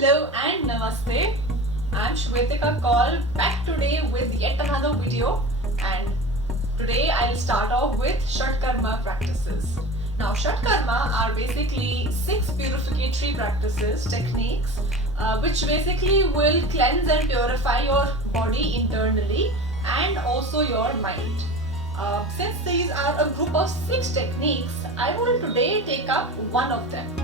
Hello and Namaste. I'm Shwetika Kaul back today with yet another video, and today I'll start off with Shatkarma practices. Now Shatkarma are basically 6 purificatory practices, techniques which basically will cleanse and purify your body internally and also your mind. Since these are a group of 6 techniques, I will today take up one of them.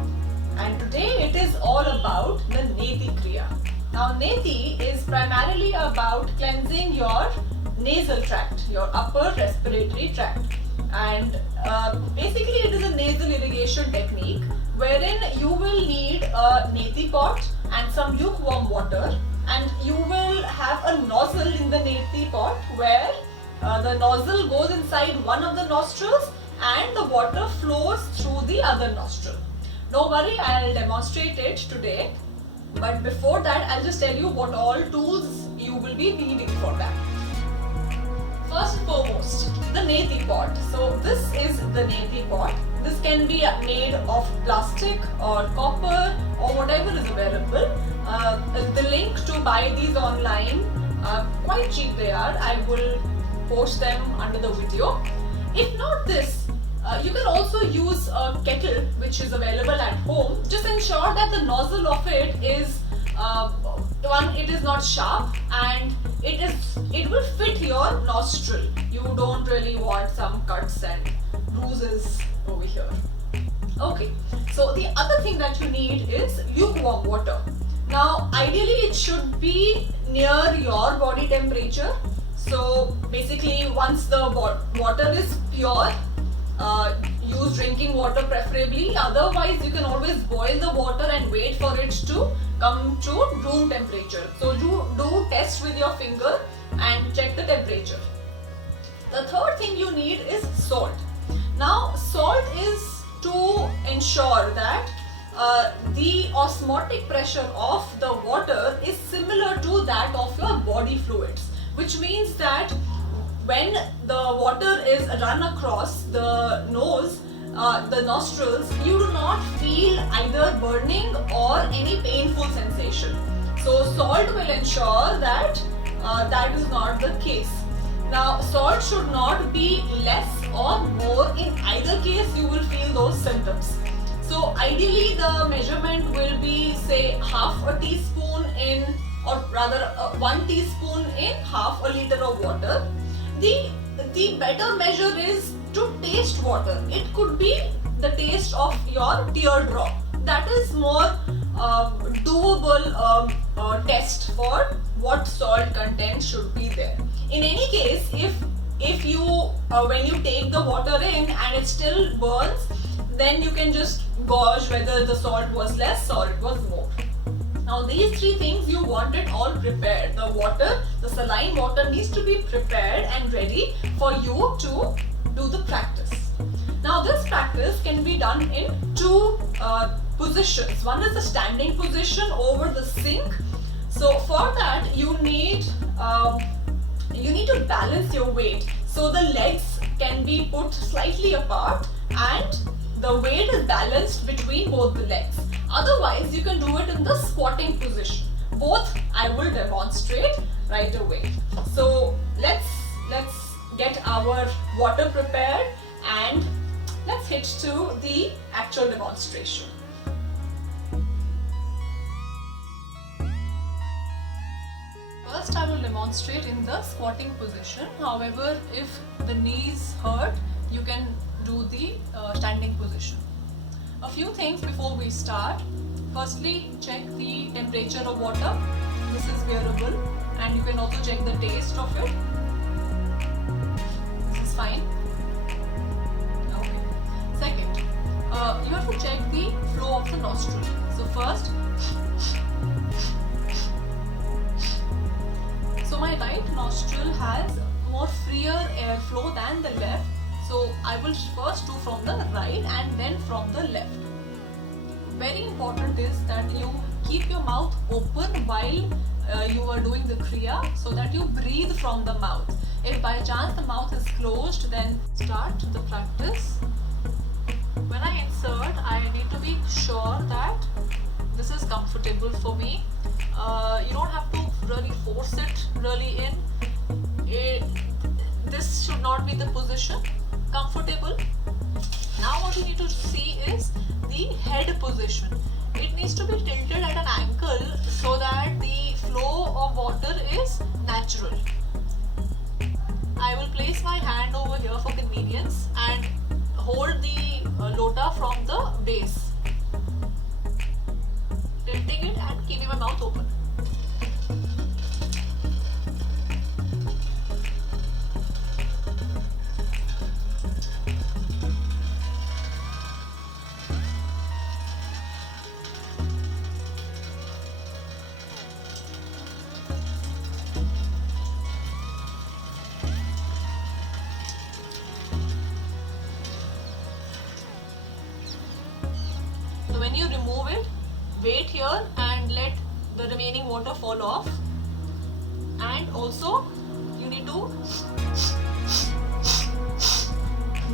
And today it is all about the Neti Kriya. Now Neti is primarily about cleansing your nasal tract, your upper respiratory tract. And basically it is a nasal irrigation technique wherein you will need a Neti pot and some lukewarm water, and you will have a nozzle in the Neti pot where the nozzle goes inside one of the nostrils and the water flows through the other nostril. Don't worry, I'll demonstrate it today. But before that, I'll just tell you what all tools you will be needing for that. First and foremost, the Neti pot. So this is the Neti pot. This can be made of plastic or copper or whatever is available. The link to buy these online, quite cheap they are. I will post them under the video. If not this, you can also use a kettle which is available at home. Just ensure that the nozzle of it is it is not sharp and it will fit your nostril. You don't really want some cuts and bruises over here. Okay, so the other thing that you need is lukewarm water. Now ideally it should be near your body temperature. So basically once the water is pure, use drinking water preferably. Otherwise you can always boil the water and wait for it to come to room temperature. So do test with your finger and check the temperature. The third thing you need is salt. Now salt is to ensure that the osmotic pressure of the water is similar to that of your body fluids, which means that when the water is run across the nose, the nostrils, you do not feel either burning or any painful sensation. So salt will ensure that that is not the case. Now salt should not be less or more. In either case you will feel those symptoms. So ideally the measurement will be say half a teaspoon in, or rather 1 teaspoon in half a liter of water. The better measure is to taste water. It could be the taste of your teardrop. That is more doable test for what salt content should be there. In any case, if you when you take the water in and it still burns, then you can just gauge whether the salt was less or it was more. Now these 3 things you want it all prepared. The water, the saline water needs to be prepared and ready for you to do the practice. Now this practice can be done in 2 positions. One is the standing position over the sink. So for that you need to balance your weight. So the legs can be put slightly apart and the weight is balanced between both the legs. Otherwise you can do it in the squatting position. Both I will demonstrate right away. So let's get our water prepared and let's hit to the actual demonstration. First I will demonstrate in the squatting position. However, if the knees hurt, you can do the standing position. A few things before we start. Firstly, check the temperature of water. This is bearable, and you can also check the taste of it. This is fine. Okay. Second, you have to check the flow of the nostril. So first, so my right nostril has more freer airflow than the left. So I will first do from the right and then from the left. Very important is that you keep your mouth open while you are doing the Kriya, so that you breathe from the mouth. If by chance the mouth is closed, then start the practice. When I insert, I need to be sure that this is comfortable for me. You don't have to really force it really in. This should not be the position. Comfortable. Now what you need to see is the head position. It needs to be tilted at an angle so that the flow of water is natural. I will place my hand over here for convenience and hold the lota from the base, tilting it and keeping my mouth open. So when you remove it, wait here and let the remaining water fall off. And also you need to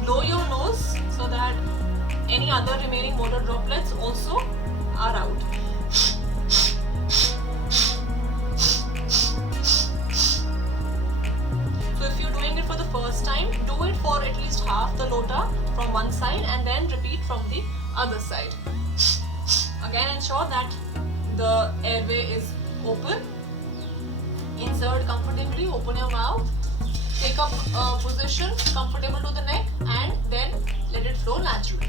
blow your nose so that any other remaining water droplets also are out. So if you're doing it for the first time, do it for at least half the lota from one side and then repeat from the other side. Again, ensure that the airway is open. Insert comfortably, open your mouth, take up a position comfortable to the neck and then let it flow naturally.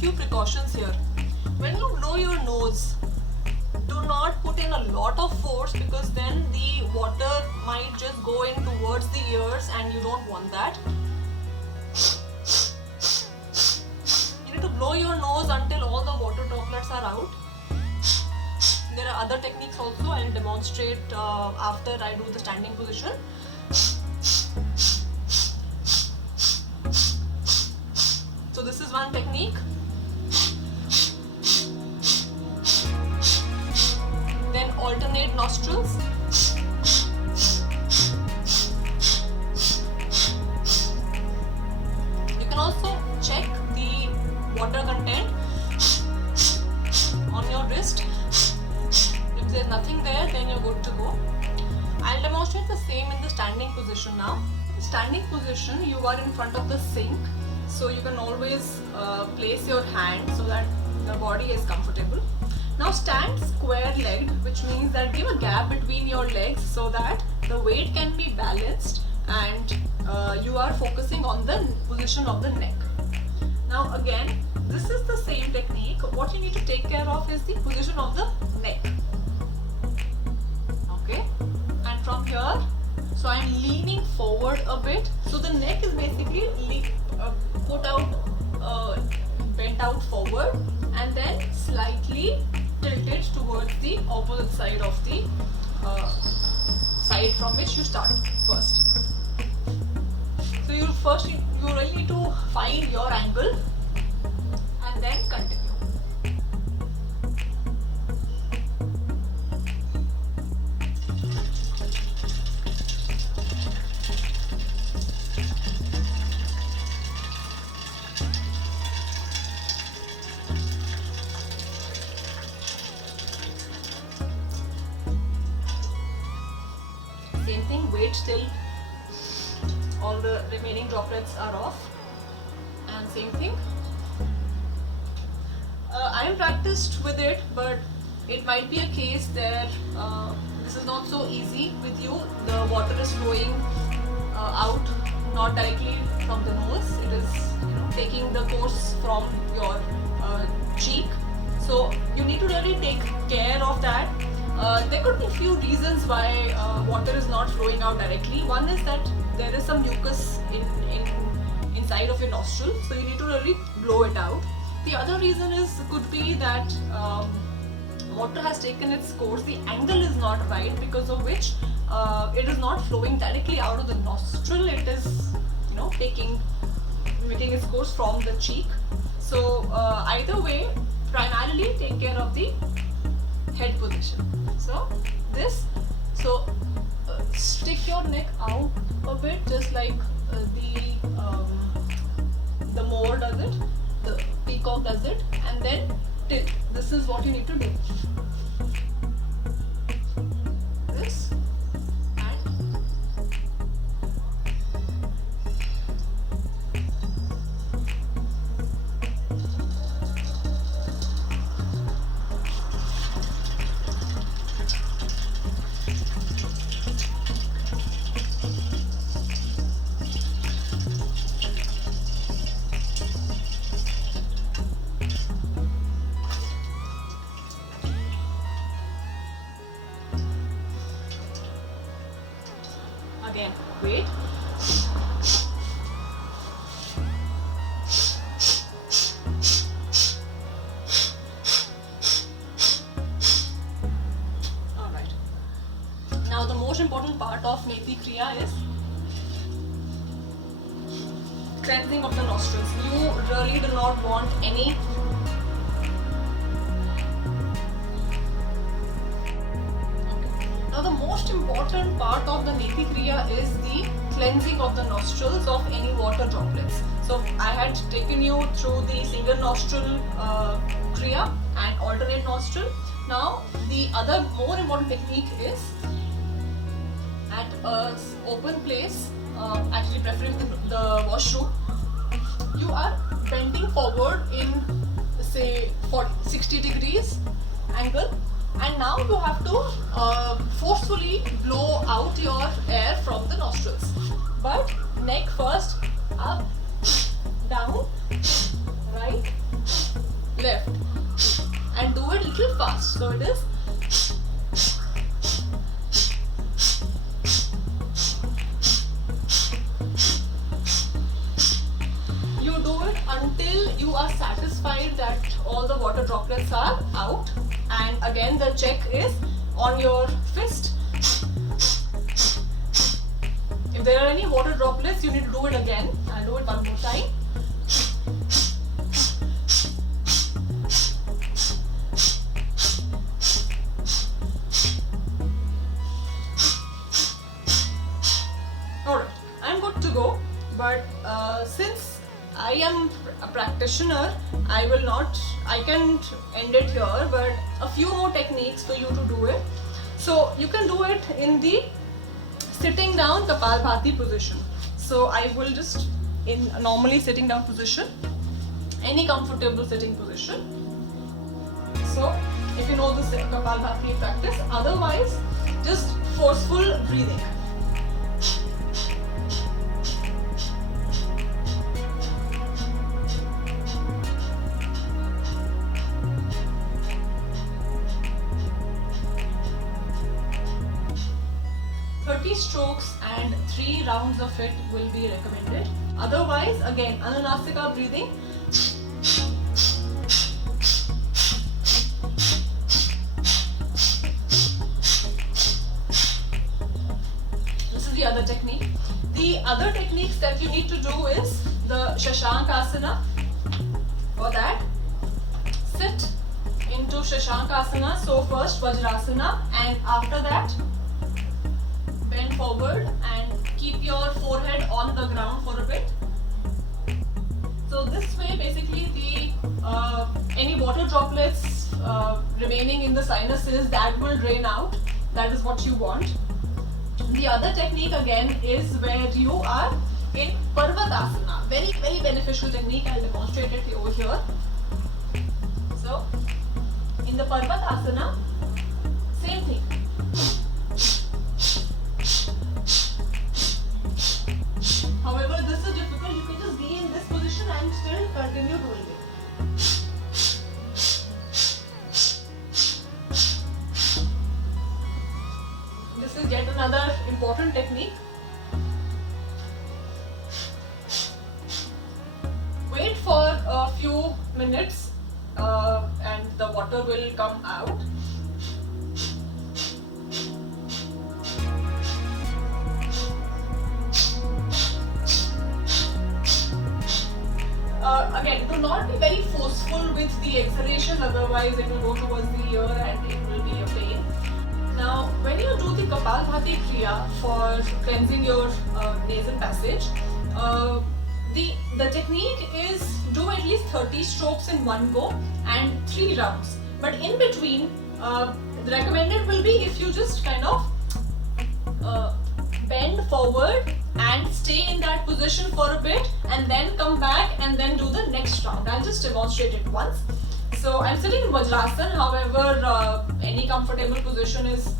Few precautions here. When you blow your nose, do not put in a lot of force because then the water might just go in towards the ears and you don't want that. You need to blow your nose until all the water droplets are out. There are other techniques also. I will demonstrate after I do the standing position. So this is one technique. Then alternate nostrils. You can also check the water content on your wrist. If there's nothing there, then you're good to go. I'll demonstrate the same in the standing position now. In standing position, you are in front of the sink, so you can always place your hand so that the body is comfortable. Now stand square-legged, which means that give a gap between your legs so that the weight can be balanced and you are focusing on the position of the neck. Now again, this is the same technique. What you need to take care of is the position of the neck. Okay, and from here, so I am leaning forward a bit. So the neck is basically bent out forward and then slightly tilted towards the opposite side of the side from which you start first. So you really need to find your angle and then continue. Same thing, wait till all the remaining droplets are off, and same thing. I am practiced with it, but it might be a case there this is not so easy with you. The water is flowing out, not directly from the nose. It is taking the course from your cheek. So you need to really take care of that. There could could be a few reasons why water is not flowing out directly. One is that there is some mucus inside of your nostril, so you need to really blow it out. The other reason could be that water has taken its course, the angle is not right, because of which it is not flowing directly out of the nostril. It is, making its course from the cheek. So either way, primarily take care of the head position. So stick your neck out a bit, just like the moor does it, the peacock does it, and then tilt. This is what you need to do. This and again, wait. Alright. Now the most important part of Neti Kriya is cleansing of the nostrils. You really do not want any Now the most important part of the Neti Kriya is the cleansing of the nostrils of any water droplets. So I had taken you through the single nostril Kriya and alternate nostril. Now the other more important technique is at an open place, actually preferring the washroom, you are bending forward in say 60 degrees angle, and now you have to forcefully blow out your air from the nostrils. But neck first, up, down, right, left, and do it little fast. So it is you do it until you are satisfied that all the water droplets are out. And again, the check is on your fist. If there are any water droplets, you need to do it again. I'll do it one more time. Alright, I'm good to go. But since I am a practitioner, I can't end it here, but a few more techniques for you to do it. So you can do it in the sitting down Kapalbhati position. So I will just in a normally sitting down position, any comfortable sitting position. So if you know this Kapalbhati practice, otherwise just forceful breathing. Strokes and 3 rounds of it will be recommended. Otherwise, again, Ananasika breathing. This is the other technique. The other techniques that you need to do is the Shashankasana. For that, sit into Shashankasana. So first Vajrasana, and after that bend forward and keep your forehead on the ground for a bit. So this way, basically, the any water droplets remaining in the sinuses, that will drain out. That is what you want. The other technique again is where you are in Parvatasana. Very, very beneficial technique. I'll demonstrate it over here. So in the Parvatasana, same thing. However, this is difficult. You can just be in this position and still continue doing it. this is yet another important technique. Wait for a few minutes and the water will come out. Again, do not be very forceful with the exhalation, otherwise it will go towards the ear and it will be a pain. Now, when you do the Kapalbhati Kriya for cleansing your nasal passage, the technique is do at least 30 strokes in one go and 3 rounds. But in between, the recommended will be if you just kind of bend forward and stay in that position for a bit and then come back and then do the next round. I'll just demonstrate it once. So I'm sitting in Vajrasana, however any comfortable position is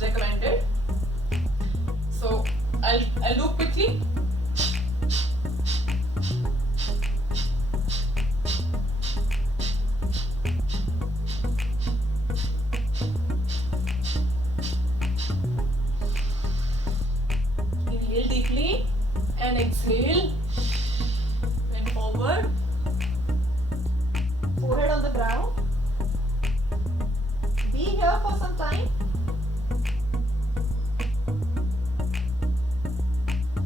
recommended. So I'll do quickly. Inhale deeply and exhale. Bend forward. Forehead on the ground. Be here for some time.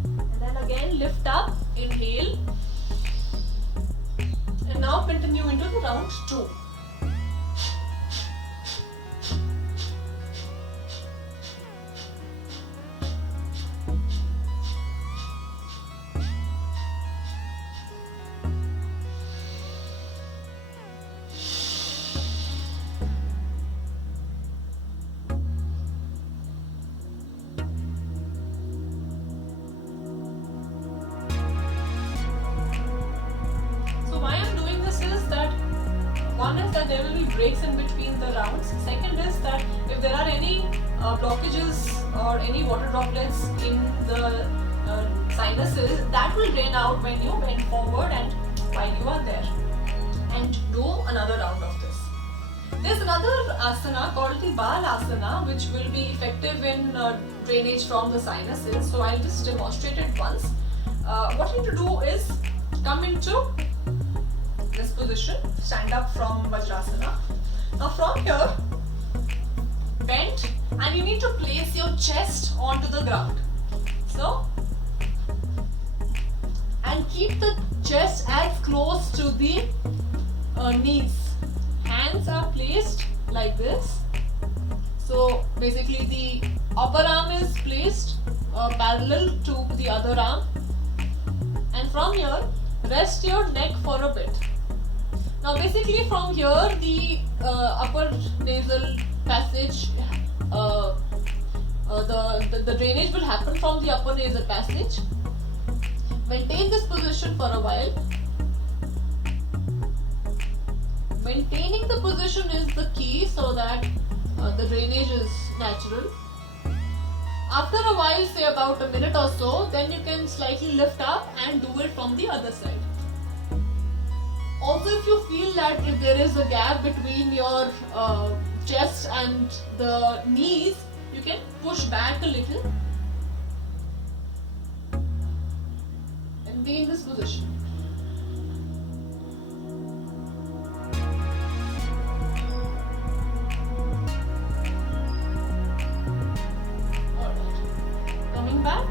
And then again lift up, inhale. And now continue into the round 2. One is that there will be breaks in between the rounds. Second is that if there are any blockages or any water droplets in the sinuses, that will drain out when you bend forward and while you are there. And do another round of this. There's another asana called the Balasana, which will be effective in drainage from the sinuses. So I'll just demonstrate it once. What you need to do is come into this position, stand up from Vajrasana. Now from here, bend and you need to place your chest onto the ground. So, and keep the chest as close to the knees. Hands are placed like this. So basically the upper arm is placed parallel to the other arm. And from here, rest your neck for a bit. Now basically from here the upper nasal passage, the drainage will happen from the upper nasal passage. Maintain this position for a while. Maintaining the position is the key so that the drainage is natural. After a while, say about a minute or so, then you can slightly lift up and do it from the other side. Also, if you feel that if there is a gap between your chest and the knees, you can push back a little and be in this position. Alright, coming back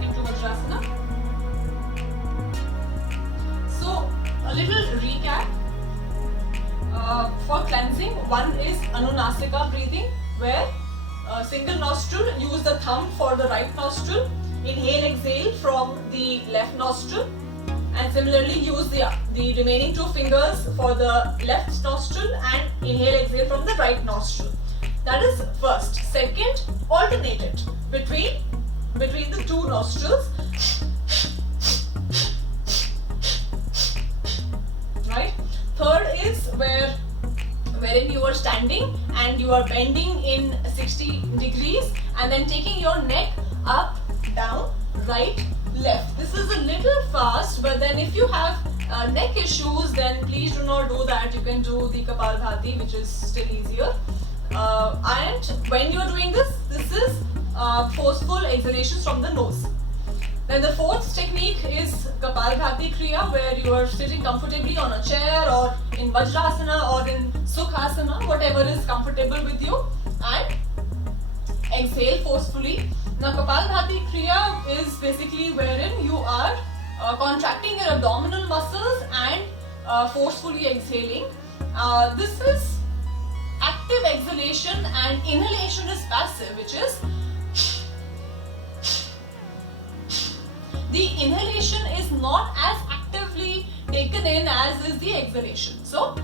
into Vajrasana. A little recap. For cleansing, one is Anunasika breathing, where single nostril, use the thumb for the right nostril, inhale, exhale from the left nostril, and similarly use the remaining 2 fingers for the left nostril and inhale, exhale from the right nostril. That is first. Second, alternate it between the 2 nostrils. Right. Third is wherein you are standing and you are bending in 60 degrees and then taking your neck up, down, right, left. This is a little fast, but then if you have neck issues, then please do not do that. You can do the Kapalbhati, which is still easier. And when you're doing this is forceful exhalations from the nose. Then the fourth technique is Kapalbhati Kriya, where you are sitting comfortably on a chair or in Vajrasana or in Sukhasana, whatever is comfortable with you, and exhale forcefully. Now Kapalbhati Kriya is basically wherein you are contracting your abdominal muscles and forcefully exhaling. This is active exhalation and inhalation is passive, which is the inhalation is not as actively taken in as is the exhalation. So,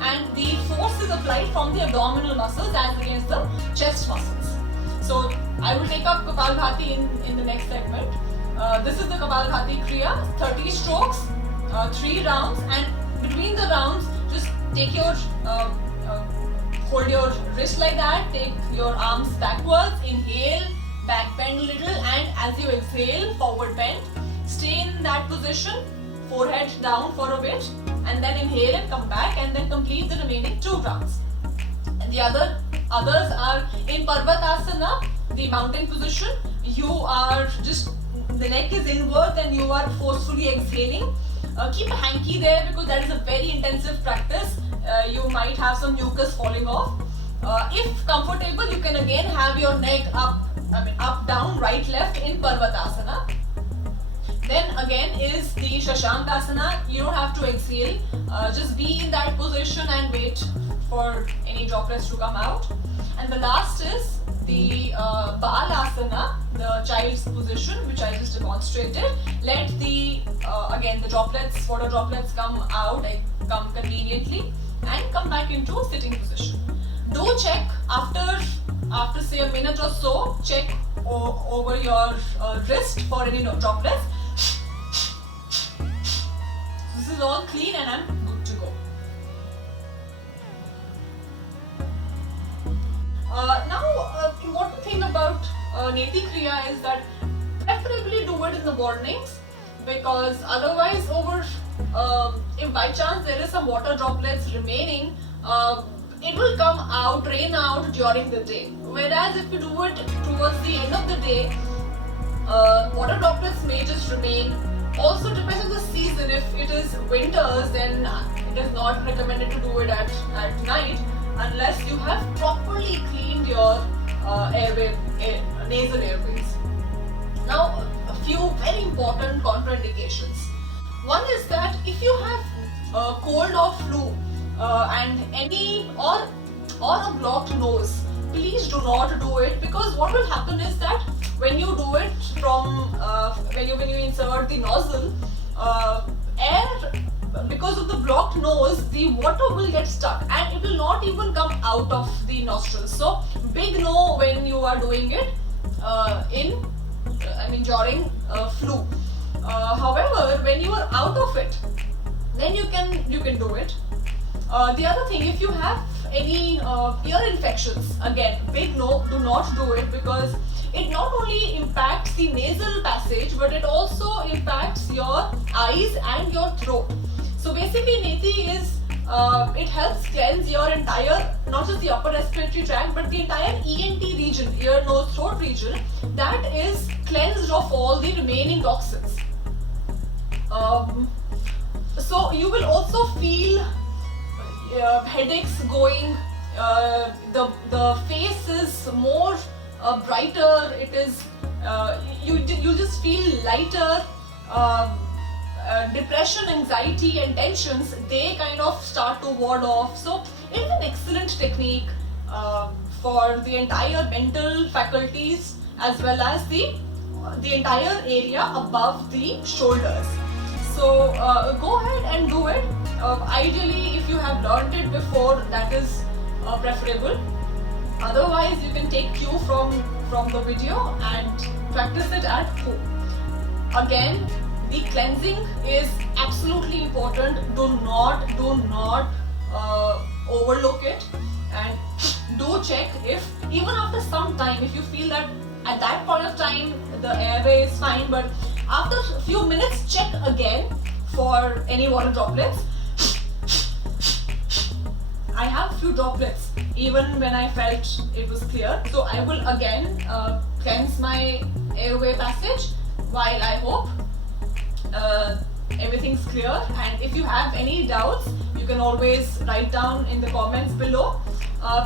and the force is applied from the abdominal muscles as against the chest muscles. So, I will take up Kapalbhati in the next segment. This is the Kapalbhati Kriya, 30 strokes, 3 rounds, and between the rounds, just take your, hold your wrist like that, take your arms backwards, inhale, back bend a little, and as you exhale, forward bend. Stay in that position, forehead down for a bit, and then inhale and come back, and then complete the remaining 2 rounds. And the others are in Parvatasana, the mountain position. You are just, the neck is inward and you are forcefully exhaling. Keep a hanky there because that is a very intensive practice. You might have some mucus falling off. If comfortable, you can again have your neck up, down, right, left in Parvatasana. Then again is the Shashankasana. You don't have to exhale. Just be in that position and wait for any droplets to come out. And the last is the Balasana, the child's position, which I just demonstrated. Let the again the droplets, water droplets come out, come conveniently, and come back into sitting position. Do check after say a minute or so. Check over your wrist for any droplets. This is all clean and I'm good to go. Now, important thing about Neti Kriya is that preferably do it in the mornings, because otherwise if by chance there is some water droplets remaining, it will come out, drain out during the day. Whereas if you do it towards the end of the day, water droplets may just remain. Also depends on the season. If it is winters, then it is not recommended to do it at night unless you have properly cleaned your nasal airways. Now, a few very important contraindications. One is that if you have cold or flu and any or a blocked nose, please do not do it, because what will happen is that when you do it from when you insert the nozzle, air, because of the blocked nose, the water will get stuck and it will not even come out of the nostrils. So big no when you are doing it during flu. However, when you are out of it, then you can do it. The other thing, if you have any ear infections, again, big no, do not do it, because it not only impacts the nasal passage, but it also impacts your eyes and your throat. So basically, Neti is, it helps cleanse your entire, not just the upper respiratory tract, but the entire ENT region, ear, nose, throat region, that is cleansed of all the remaining toxins. So you will also feel headaches going, the face is more brighter, it is, you just feel lighter, depression, anxiety and tensions, they kind of start to ward off. So it is an excellent technique for the entire mental faculties as well as the entire area above the shoulders. So go ahead and do it. Ideally, if you have learned it before, that is preferable. Otherwise, you can take cue from the video and practice it at home. Again, the cleansing is absolutely important. Do not overlook it, and do check if even after some time, if you feel that at that point of time the airway is fine, but after a few minutes, check again for any water droplets. few droplets even when I felt it was clear. So I will again cleanse my airway passage while I hope everything's clear. And if you have any doubts, you can always write down in the comments below.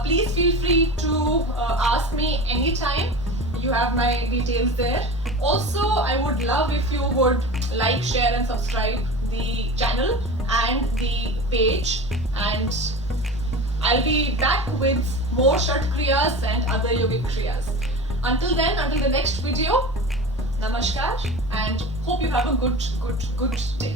Please feel free to ask me anytime. You have my details there. Also, I would love if you would like, share and subscribe the channel and the page, and I'll be back with more Shat Kriyas and other yogic kriyas. Until then, until the next video, namaskar and hope you have a good day.